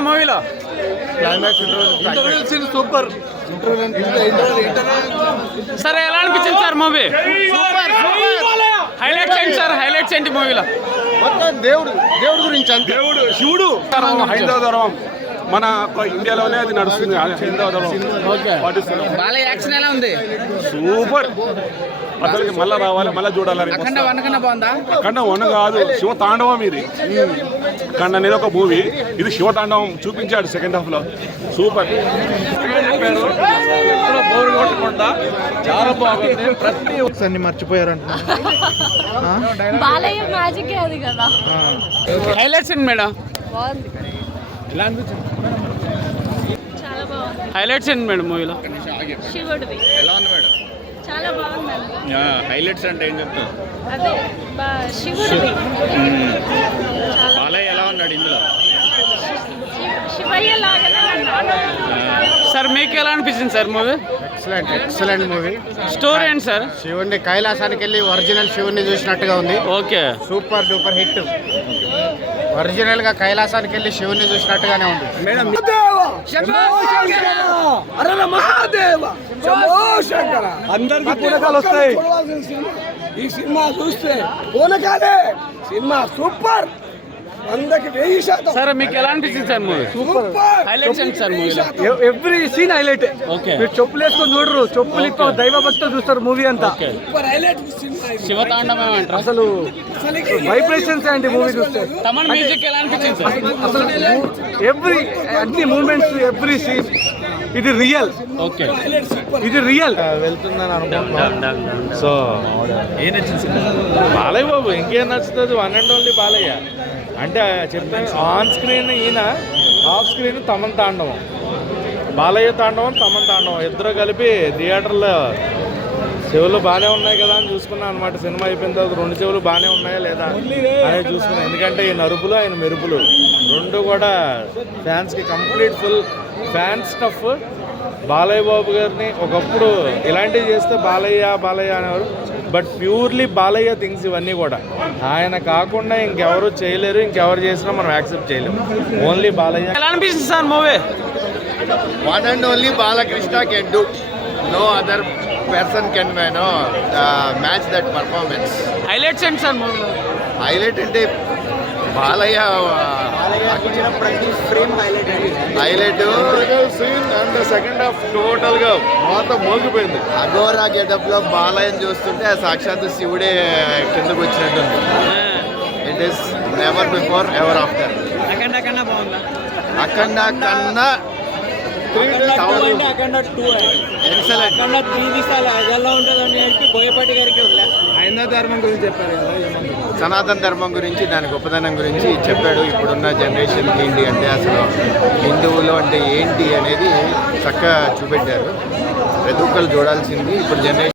అన్న మూవీలో? సూపర్. సరే ఎలా అనిపించింది సార్ మూవీ? హైలైట్స్ ఏంటి సార్? హైలైట్స్ ఏంటి మూవీలో? మొత్తం దేవుడు గురించి అంతే. దేవుడు శివుడు హైందవ ధర్మం మన ఇండియాలోనే అది నడుస్తుంది. హైందవ ధర్మం బాలయ్య యాక్షన్ ఎలా ఉంది? సూపర్. అసలు మళ్ళా రావాలి, మళ్ళా చూడాలి. అఖండ బాగుందా? అఖండ వన్ కాదు, శివ తాండవం ఇది. అఖండ అనేది ఒక మూవీ, ఇది శివ తాండవం చూపించాడు సెకండ్ హాఫ్ లో. సూపర్. బోర్ కొట్టకుండా చాలా బాగుంది. ప్రతి ఒక్కసారి మర్చిపోయారంట. బాలయ్య మ్యాజిక్ అది కదా. హైలైట్స్ ఏంటి మేడం? ఎలా అనిపించింది? చాలా బాగుంది. హైలైట్స్ ఏంటి మేడం మూవీలో? శివుడివి ఎలా ఉంది మేడం? చాలా బాగుందండి. హైలైట్స్ అంటే ఏం చెప్తారు? అదే శివుడివి బాలయ్య ఎలా ఉన్నాడు ఇందులో? శివయ్య లాగానే ఉన్నాడు. సార్ మీకు ఎలా అనిపించింది sir movie? Excellent movie. Story ఏంటి సార్? శివుణ్ణి కైలాసానికి వెళ్ళి ఒరిజినల్ శివుణ్ణి చూసినట్టుగా ఉంది. Okay. Super duper hit. Original గా కైలాసానికి వెళ్ళి శివుణ్ణి చూసినట్టుగానే ఉంది. అందరికి పూనకాలు వస్తాయి. ఈ సినిమా చూస్తే పూనకాలే. Cinema super. 100% సార్ మీకు ఎలా అనిపించింది సార్ మూవీ? సూపర్. హైలైట్స్ ఏంటి సార్ మూవీలో? Every scene highlight. ఓకే. మీరు చెప్పులు వేసుకొని చూడరు, చెప్పులు ఇప్ప దైవ భక్తితో చూస్తారు మూవీ అంతా. శివతాండవం అంటారు. అసలు వైబ్రేషన్స్ అండి మూవీ చూస్తే. తమన్ మ్యూజిక్ ఎలా అనిపించింది సార్? అసలు అన్ని మూమెంట్స్, ఎవ్రీ సీన్ ఇది రియల్. ఓకే. ఇది రియల్. వెళ్తుందని అనుకుంటున్నాం. సో ఏం నచ్చింది? బాలయ్య బాబు ఇంకేం నచ్చుతుంది? One and only Balayya. అంటే చెప్పాను, ఆన్ స్క్రీన్ ఈయన, ఆఫ్ స్క్రీన్ తమన్ తాండవం. బాలయ్య తాండవం, తమన్ తాండవం ఇద్దరు కలిపి థియేటర్లో చెవులు బాగానే ఉన్నాయి కదా అని చూసుకున్నాను అనమాట. సినిమా అయిపోయిన తర్వాత రెండు చెవులు బాగానే ఉన్నాయా లేదా అనేది చూసుకున్నాను. ఎందుకంటే ఈ నరుపులు, ఆయన మెరుపులు రెండు కూడా ఫ్యాన్స్కి complete full fans stuff. Balayya Babu గారిని ఒకప్పుడు ఇలాంటివి చేస్తే బాలయ్య అనేవారు. బట్ ప్యూర్లీ బాలయ్య థింగ్స్ ఇవన్నీ కూడా. ఆయన కాకుండా ఇంకెవరు చేయలేరు, ఇంకెవరు చేసినా మనం యాక్సెప్ట్ చేయలేము. ఓన్లీ బాలయ్య. ఎలా అనిపిస్తుంది sir movie? One and only Balakrishna can do. No other person can match that performance. Highlights ఏంటి సార్ మూవీలో? హైలైట్ అంటే Balayya highlight scene and second half total గా మొత్తం మోగిపోయింది. అఘోరా గెటప్ లో బాలయ్యని చూస్తుంటే ఆ సాక్షాత్తు శివుడే కిందకు వచ్చినట్టుంది. It is never before ever after. Akhanda కన్నా బాగుందా? అఖండ కన్నా ఎక్సలెంట్. సనాతన ధర్మం గురించి, దాని గొప్పదనం గురించి చెప్పాడు. ఇప్పుడున్న జనరేషన్కి ఏంటి అంటే అసలు హిందువులు అంటే ఏంటి అనేది చక్కగా చూపెట్టారు. ప్రతి ఒక్కరు చూడాల్సింది ఇప్పుడు జనరేషన్.